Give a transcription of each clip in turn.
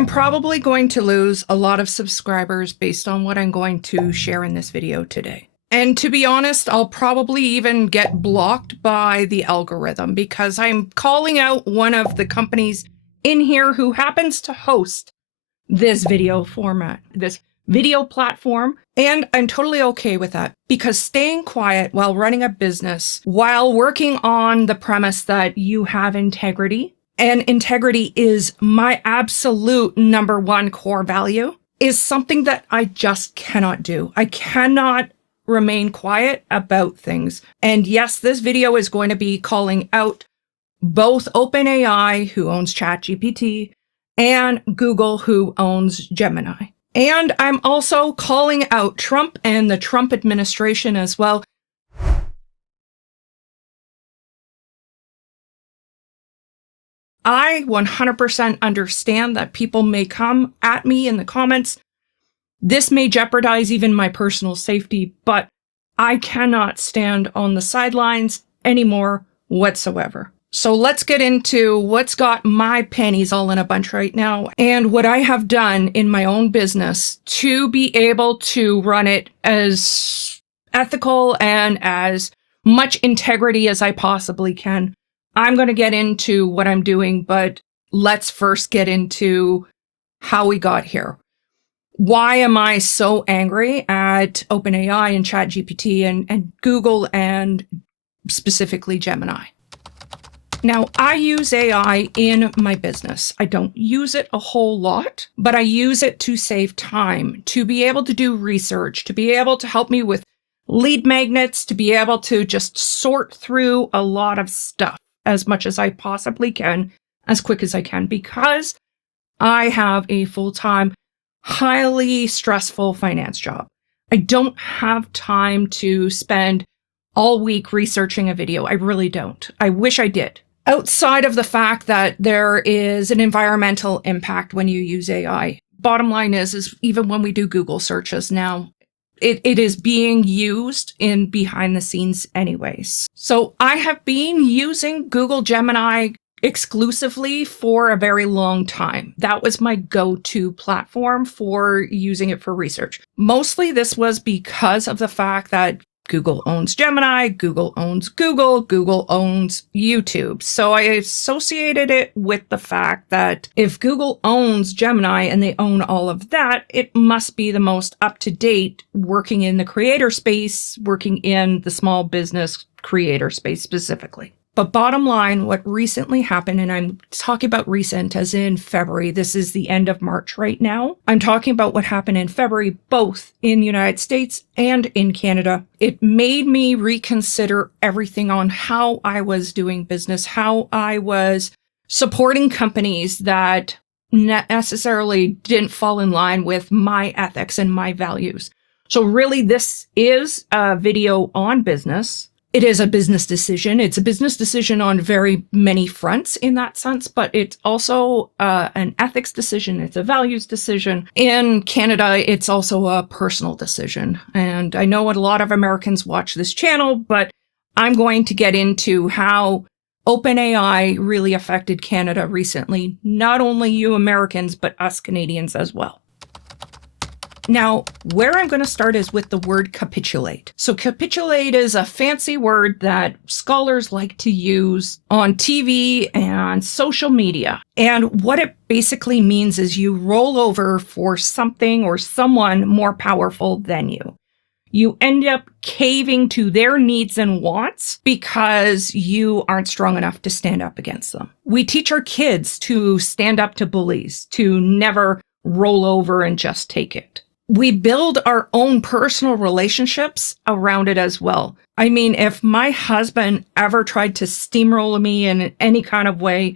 I'm probably going to lose a lot of subscribers based on what I'm going to share in this video today. And to be honest, I'll probably even get blocked by the algorithm because I'm calling out one of the companies in here who happens to host this video format, this video platform. And I'm totally okay with that because staying quiet while running a business, while working on the premise that you have integrity, and integrity is my absolute number one core value, is something that I just cannot do. I cannot remain quiet about things. And yes, this video is going to be calling out both OpenAI, who owns ChatGPT, and Google, who owns Gemini. And I'm also calling out Trump and the Trump administration as well. I 100% understand that people may come at me in the comments. This may jeopardize even my personal safety, but I cannot stand on the sidelines anymore whatsoever. So let's get into what's got my panties all in a bunch right now and what I have done in my own business to be able to run it as ethical and as much integrity as I possibly can. I'm going to get into what I'm doing, but let's first get into how we got here. Why am I so angry at OpenAI and ChatGPT and Google and specifically Gemini? Now, I use AI in my business. I don't use it a whole lot, but I use it to save time, to be able to do research, to be able to help me with lead magnets, to be able to just sort through a lot of stuff as much as I possibly can, as quick as I can, because I have a full-time, highly stressful finance job. I don't have time to spend all week researching a video. I really don't. I wish I did. Outside of the fact that there is an environmental impact when you use AI. Bottom line is even when we do Google searches now, it is being used in behind the scenes anyways. So I have been using Google Gemini exclusively for a very long time. That was my go-to platform for using it for research. Mostly this was because of the fact that Google owns Gemini, Google owns Google, Google owns YouTube. So I associated it with the fact that if Google owns Gemini and they own all of that, it must be the most up-to-date working in the creator space, working in the small business creator space specifically. But bottom line, what recently happened, and I'm talking about recent as in February, this is the end of March right now. I'm talking about what happened in February, both in the United States and in Canada. It made me reconsider everything on how I was doing business, how I was supporting companies that necessarily didn't fall in line with my ethics and my values. So really, this is a video on business. It is a business decision. It's a business decision on very many fronts in that sense, but it's also an ethics decision. It's a values decision. In Canada, it's also a personal decision. And I know a lot of Americans watch this channel, but I'm going to get into how OpenAI really affected Canada recently. Not only you Americans, but us Canadians as well. Now, where I'm going to start is with the word capitulate. So capitulate is a fancy word that scholars like to use on TV and social media. And what it basically means is you roll over for something or someone more powerful than you. You end up caving to their needs and wants because you aren't strong enough to stand up against them. We teach our kids to stand up to bullies, to never roll over and just take it. We build our own personal relationships around it as well. I mean, if my husband ever tried to steamroll me in any kind of way,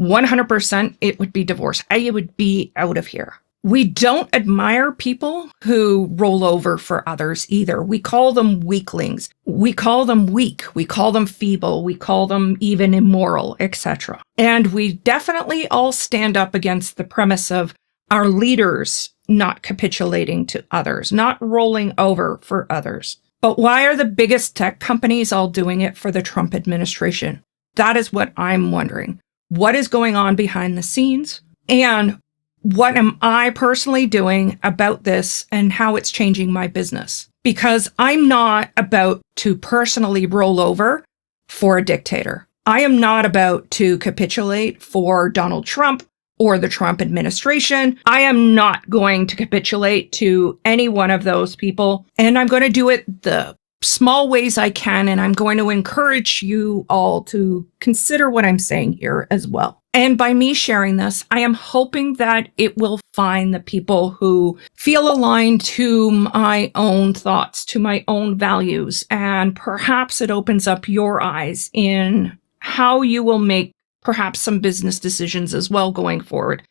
100% it would be divorce. I would be out of here. We don't admire people who roll over for others either. We call them weaklings. We call them weak. We call them feeble. We call them even immoral, etc. And we definitely all stand up against the premise of our leaders not capitulating to others, not rolling over for others. But why are the biggest tech companies all doing it for the Trump administration? That is what I'm wondering. What is going on behind the scenes? And what am I personally doing about this and how it's changing my business? Because I'm not about to personally roll over for a dictator. I am not about to capitulate for Donald Trump or the Trump administration. I am not going to capitulate to any one of those people. And I'm going to do it the small ways I can. And I'm going to encourage you all to consider what I'm saying here as well. And by me sharing this, I am hoping that it will find the people who feel aligned to my own thoughts, to my own values. And perhaps it opens up your eyes in how you will make perhaps some business decisions as well going forward.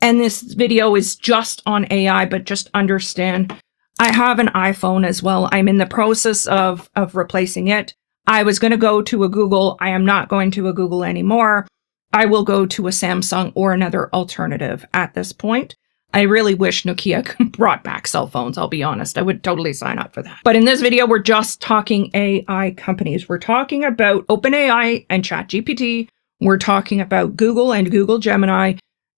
And this video is just on AI, but just understand, I have an iPhone as well. I'm in the process of replacing it. I was going to go to a Google. I am not going to a Google anymore. I will go to a Samsung or another alternative at this point. I really wish Nokia brought back cell phones, I'll be honest. I would totally sign up for that. But in this video, we're just talking AI companies. We're talking about OpenAI and ChatGPT. We're talking about Google and Google Gemini.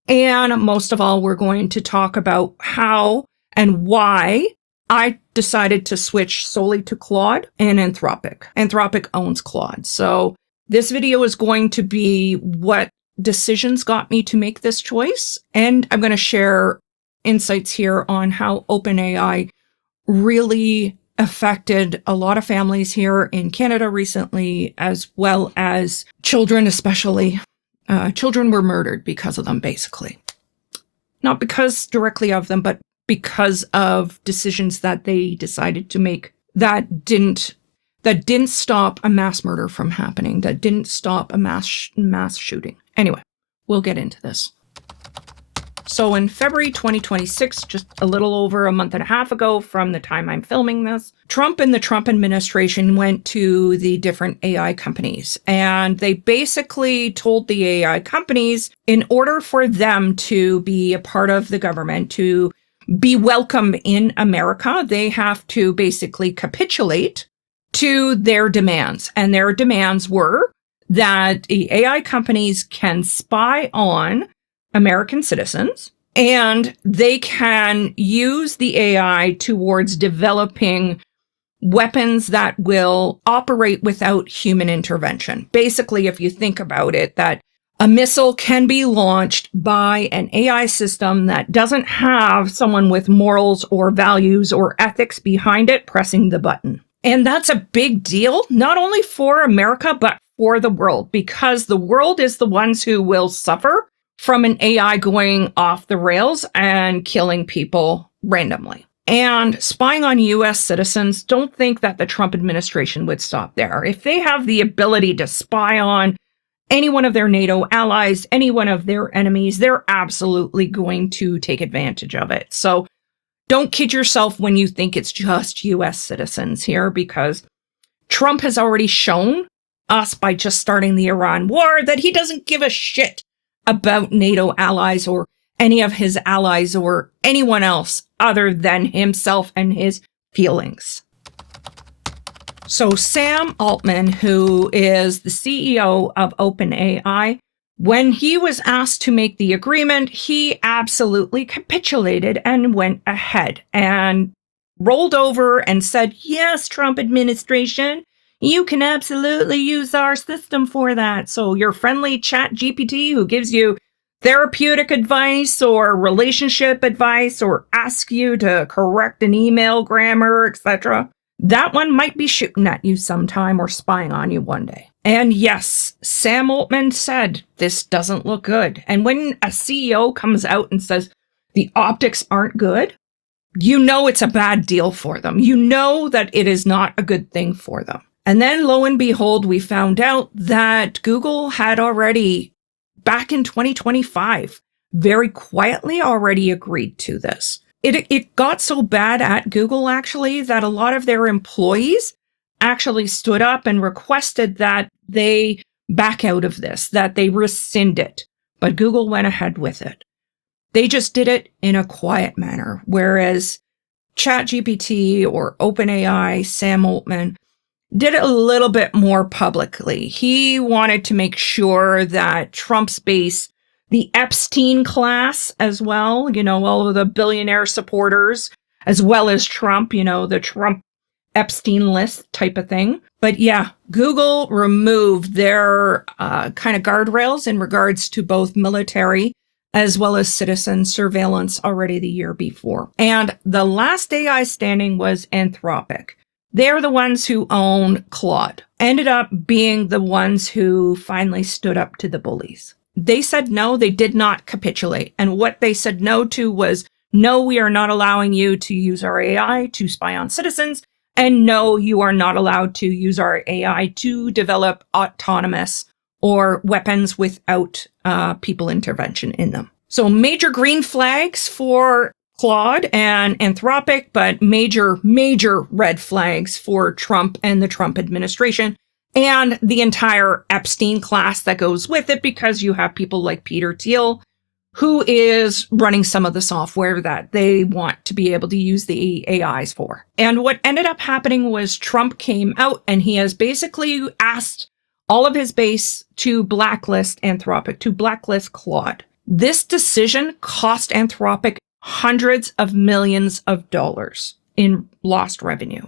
And most of all, we're going to talk about how and why I decided to switch solely to Claude and Anthropic. Anthropic owns Claude. So this video is going to be what decisions got me to make this choice. And I'm going to share insights here on how OpenAI really affected a lot of families here in Canada recently, as well as children, especially. Children were murdered because of them, basically. Not because directly of them, but because of decisions that they decided to make that didn't stop a mass murder from happening, that didn't stop a mass shooting. Anyway, we'll get into this. So in February 2026, just a little over a month and a half ago from the time I'm filming this, Trump and the Trump administration went to the different AI companies, and they basically told the AI companies in order for them to be a part of the government, to be welcome in America, they have to basically capitulate to their demands. And their demands were that the AI companies can spy on American citizens, and they can use the AI towards developing weapons that will operate without human intervention. Basically, if you think about it, that a missile can be launched by an AI system that doesn't have someone with morals or values or ethics behind it pressing the button. And that's a big deal, not only for America, but for the world, because the world is the ones who will suffer from an AI going off the rails and killing people randomly. And spying on US citizens, don't think that the Trump administration would stop there. If they have the ability to spy on any one of their NATO allies, any one of their enemies, they're absolutely going to take advantage of it. So don't kid yourself when you think it's just US citizens here, because Trump has already shown us by just starting the Iran war that he doesn't give a shit about NATO allies or any of his allies or anyone else other than himself and his feelings. So Sam Altman, who is the CEO of OpenAI, when he was asked to make the agreement, he absolutely capitulated and went ahead and rolled over and said, yes, Trump administration, you can absolutely use our system for that. So your friendly chat GPT who gives you therapeutic advice or relationship advice or ask you to correct an email grammar, etc., that one might be shooting at you sometime or spying on you one day. And yes, Sam Altman said this doesn't look good. And when a CEO comes out and says the optics aren't good, you know it's a bad deal for them. You know that it is not a good thing for them. And then lo and behold, we found out that Google had already, back in 2025, very quietly already agreed to this. It got so bad at Google, actually, that a lot of their employees actually stood up and requested that they back out of this, that they rescind it. But Google went ahead with it. They just did it in a quiet manner, whereas ChatGPT or OpenAI, Sam Altman, did it a little bit more publicly. He wanted to make sure that Trump's base the Epstein class as well, all of the billionaire supporters, as well as Trump, the Trump Epstein List type of thing. But yeah, Google removed their kind of guardrails in regards to both military as well as citizen surveillance already the year before. And the last AI standing was Anthropic. They're the ones who own Claude, ended up being the ones who finally stood up to the bullies. They said no, they did not capitulate. And what they said no to was, no, we are not allowing you to use our AI to spy on citizens. And no, you are not allowed to use our AI to develop autonomous or weapons without people intervention in them. So major green flags for Claude and Anthropic, but major red flags for Trump and the Trump administration and the entire Epstein class that goes with it, because you have people like Peter Thiel, who is running some of the software that they want to be able to use the AIs for. And what ended up happening was Trump came out and he has basically asked all of his base to blacklist Anthropic, to blacklist Claude. This decision cost Anthropic hundreds of millions of dollars in lost revenue.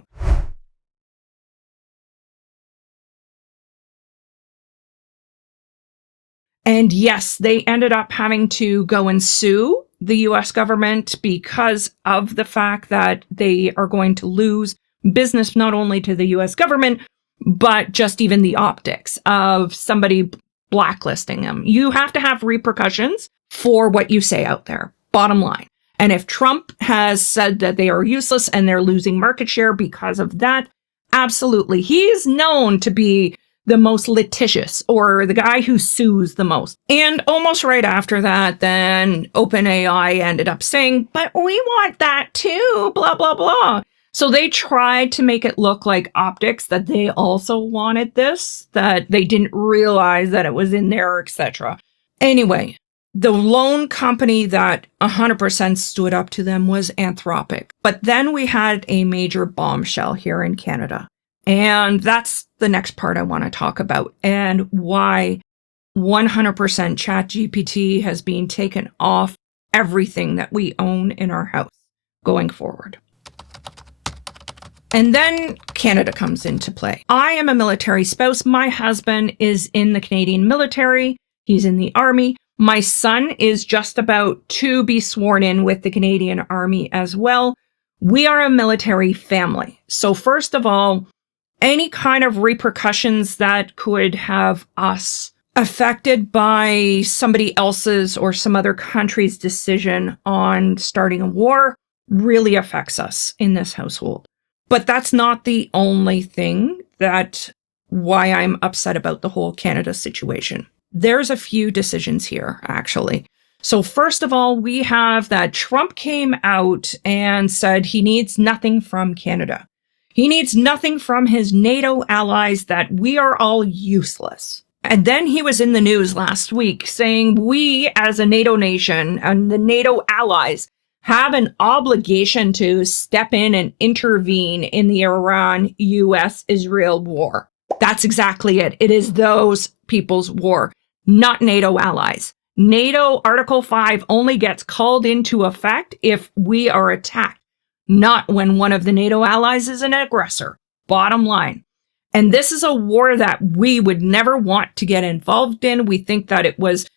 And yes, they ended up having to go and sue the US government because of the fact that they are going to lose business not only to the US government, but just even the optics of somebody blacklisting them. You have to have repercussions for what you say out there, bottom line. And if Trump has said that they are useless and they're losing market share because of that, absolutely. He's known to be the most litigious, or the guy who sues the most. And almost right after that, then OpenAI ended up saying, but we want that too, blah, blah, blah. So they tried to make it look like optics, that they also wanted this, that they didn't realize that it was in there, etc. Anyway, the lone company that 100% stood up to them was Anthropic. But then we had a major bombshell here in Canada. And that's the next part I want to talk about, and why 100% ChatGPT has been taken off everything that we own in our house going forward. And then Canada comes into play. I am a military spouse. My husband is in the Canadian military. He's in the Army. My son is just about to be sworn in with the Canadian Army as well. We are a military family. So first of all, any kind of repercussions that could have us affected by somebody else's or some other country's decision on starting a war really affects us in this household. But that's not the only thing that why I'm upset about the whole Canada situation. There's a few decisions here, actually. So first of all, we have that Trump came out and said he needs nothing from Canada. He needs nothing from his NATO allies, that we are all useless. And then he was in the news last week saying we as a NATO nation and the NATO allies have an obligation to step in and intervene in the Iran-US-Israel war. That's exactly it. It is those people's war, not NATO allies. NATO Article 5 only gets called into effect if we are attacked, not when one of the NATO allies is an aggressor. Bottom line. And this is a war that we would never want to get involved in. We think that it was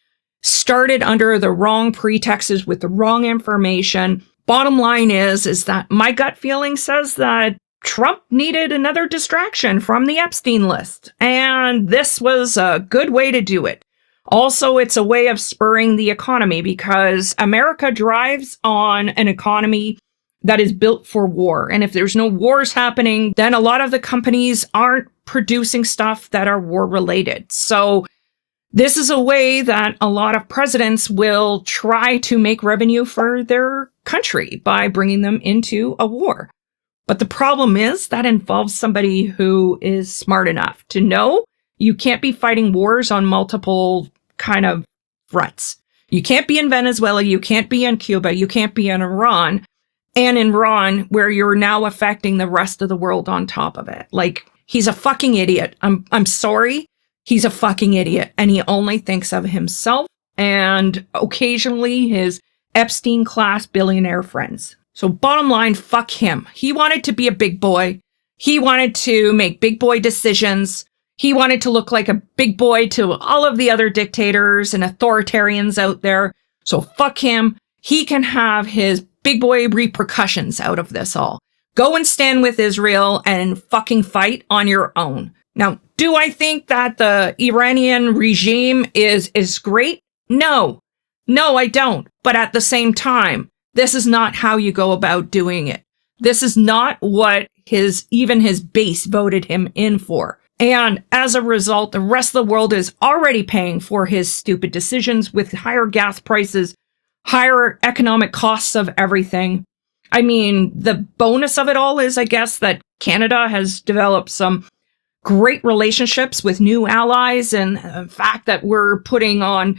started under the wrong pretexts with the wrong information. Bottom line is that my gut feeling says that Trump needed another distraction from the Epstein list. And this was a good way to do it. Also, it's a way of spurring the economy, because America drives on an economy that is built for war. And if there's no wars happening, then a lot of the companies aren't producing stuff that are war related. So this is a way that a lot of presidents will try to make revenue for their country by bringing them into a war. But the problem is that involves somebody who is smart enough to know you can't be fighting wars on multiple kind of fronts. You can't be in Venezuela, you can't be in Cuba, you can't be in Iran. And in Iran, where you're now affecting the rest of the world on top of it. Like, he's a fucking idiot. I'm sorry. He's a fucking idiot. And he only thinks of himself and occasionally his Epstein class billionaire friends. So bottom line, fuck him. He wanted to be a big boy. He wanted to make big boy decisions. He wanted to look like a big boy to all of the other dictators and authoritarians out there. So fuck him. He can have his big boy repercussions out of this all. Go and stand with Israel and fucking fight on your own. Now, do I think that the Iranian regime is great? No. No, I don't. But at the same time, this is not how you go about doing it. This is not what even his base voted him in for. And as a result, the rest of the world is already paying for his stupid decisions with higher gas prices, higher economic costs of everything. I mean, the bonus of it all is, I guess, that Canada has developed some great relationships with new allies, and the fact that we're putting on,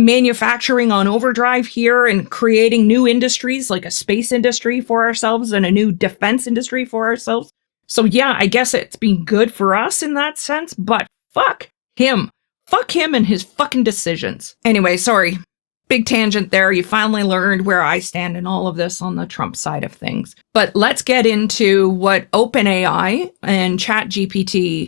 manufacturing on overdrive here and creating new industries like a space industry for ourselves and a new defense industry for ourselves. So yeah, I guess it's been good for us in that sense, but fuck him. Fuck him and his fucking decisions. Anyway, sorry. Big tangent there. You finally learned where I stand in all of this on the Trump side of things. But let's get into what OpenAI and ChatGPT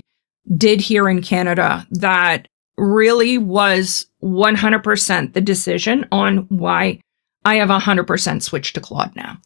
did here in Canada that really was 100% the decision on why I have 100% switched to Claude now.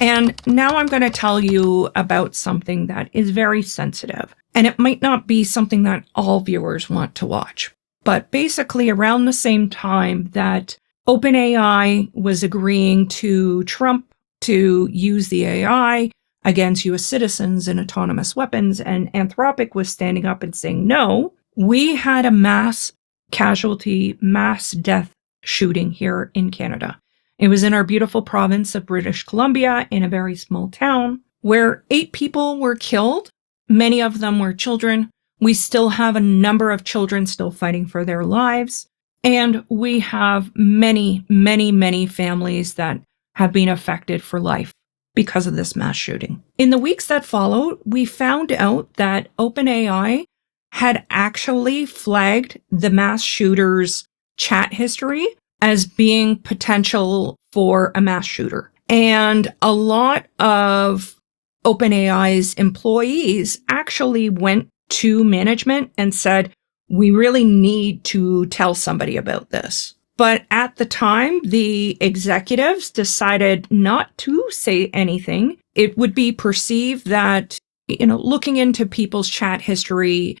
And now I'm going to tell you about something that is very sensitive. And it might not be something that all viewers want to watch. But basically, around the same time that OpenAI was agreeing to Trump to use the AI against US citizens and autonomous weapons, and Anthropic was standing up and saying no, we had a mass casualty, mass death shooting here in Canada. It was in our beautiful province of British Columbia in a very small town where 8 people were killed. Many of them were children. We still have a number of children still fighting for their lives. And we have many, many, many families that have been affected for life because of this mass shooting. In the weeks that followed, we found out that OpenAI had actually flagged the mass shooter's chat history as being potential for a mass shooter. And a lot of OpenAI's employees actually went to management and said, we really need to tell somebody about this. But at the time, the executives decided not to say anything. It would be perceived that, looking into people's chat history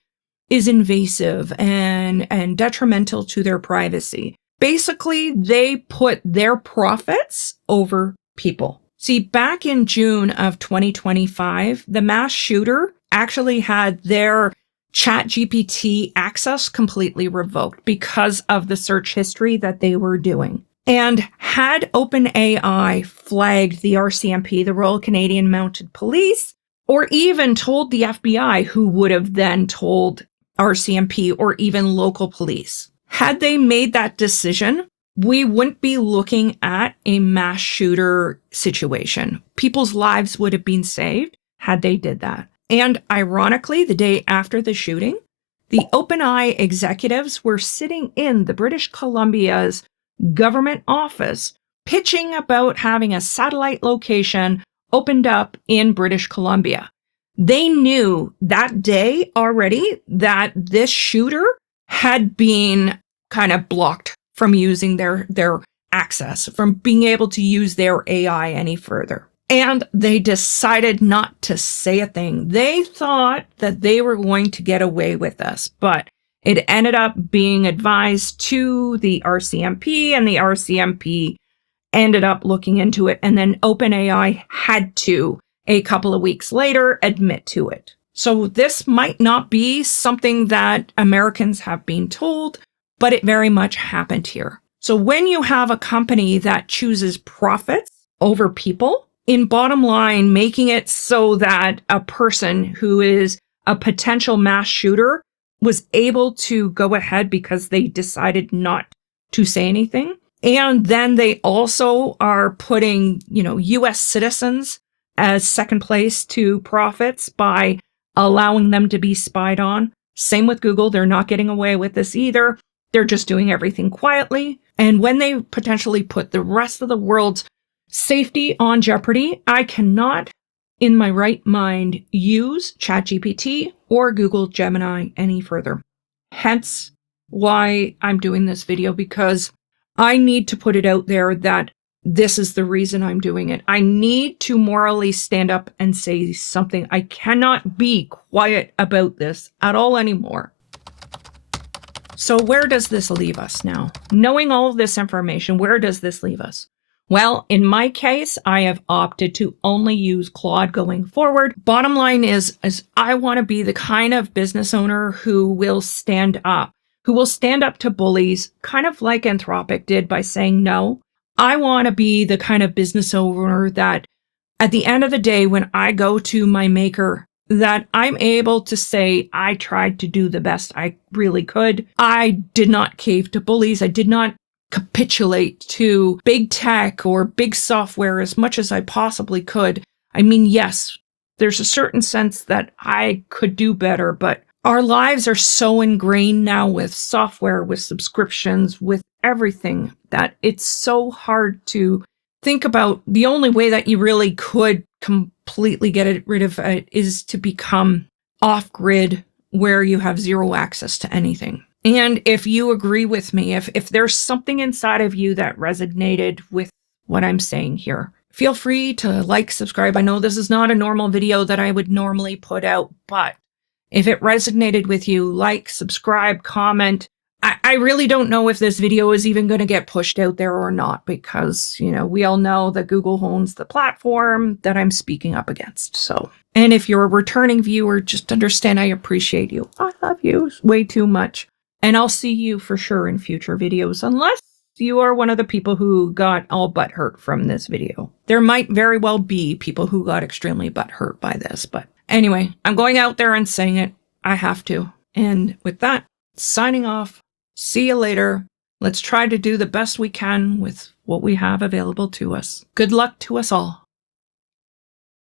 is invasive and detrimental to their privacy. Basically, they put their profits over people. See, back in June of 2025, the mass shooter actually had their ChatGPT access completely revoked because of the search history that they were doing. And had OpenAI flagged the RCMP, the Royal Canadian Mounted Police, or even told the FBI, who would have then told RCMP or even local police, had they made that decision, we wouldn't be looking at a mass shooter situation. People's lives would have been saved had they did that. And ironically, the day after the shooting, the OpenAI executives were sitting in the British Columbia's government office pitching about having a satellite location opened up in British Columbia. They knew that day already that this shooter had been kind of blocked from using their access, from being able to use their AI any further. And they decided not to say a thing. They thought that they were going to get away with this, but it ended up being advised to the RCMP, and the RCMP ended up looking into it. And then OpenAI had to, a couple of weeks later, admit to it. So this might not be something that Americans have been told, but it very much happened here. So when you have a company that chooses profits over people, in bottom line, making it so that a person who is a potential mass shooter was able to go ahead because they decided not to say anything. And then they also are putting, US citizens as second place to profits by allowing them to be spied on. Same with Google. They're not getting away with this either. They're just doing everything quietly. And when they potentially put the rest of the world's safety on jeopardy, I cannot, in my right mind, use ChatGPT or Google Gemini any further. Hence why I'm doing this video, because I need to put it out there that this is the reason I'm doing it. I need to morally stand up and say something. I cannot be quiet about this at all anymore. So where does this leave us now? Knowing all of this information, where does this leave us? Well, in my case, I have opted to only use Claude going forward. Bottom line is I want to be the kind of business owner who will stand up to bullies, kind of like Anthropic did by saying no. I want to be the kind of business owner that at the end of the day, when I go to my maker, that I'm able to say I tried to do the best I really could. I did not cave to bullies. I did not capitulate to big tech or big software as much as I possibly could. I mean, yes, there's a certain sense that I could do better, but our lives are so ingrained now with software, with subscriptions, with everything, that it's so hard to think about. The only way that you really could completely get rid of it is to become off-grid, where you have zero access to anything. And if you agree with me, if there's something inside of you that resonated with what I'm saying here, feel free to like, subscribe. I know this is not a normal video that I would normally put out, but if it resonated with you, like, subscribe, comment. I really don't know if this video is even going to get pushed out there or not, because, you know, we all know that Google owns the platform that I'm speaking up against. So, and if you're a returning viewer, just understand I appreciate you. I love you way too much. And I'll see you for sure in future videos, unless you are one of the people who got all butthurt from this video. There might very well be people who got extremely butthurt by this, but anyway, I'm going out there and saying it. I have to. And with that, signing off. See you later. Let's try to do the best we can with what we have available to us. Good luck to us all.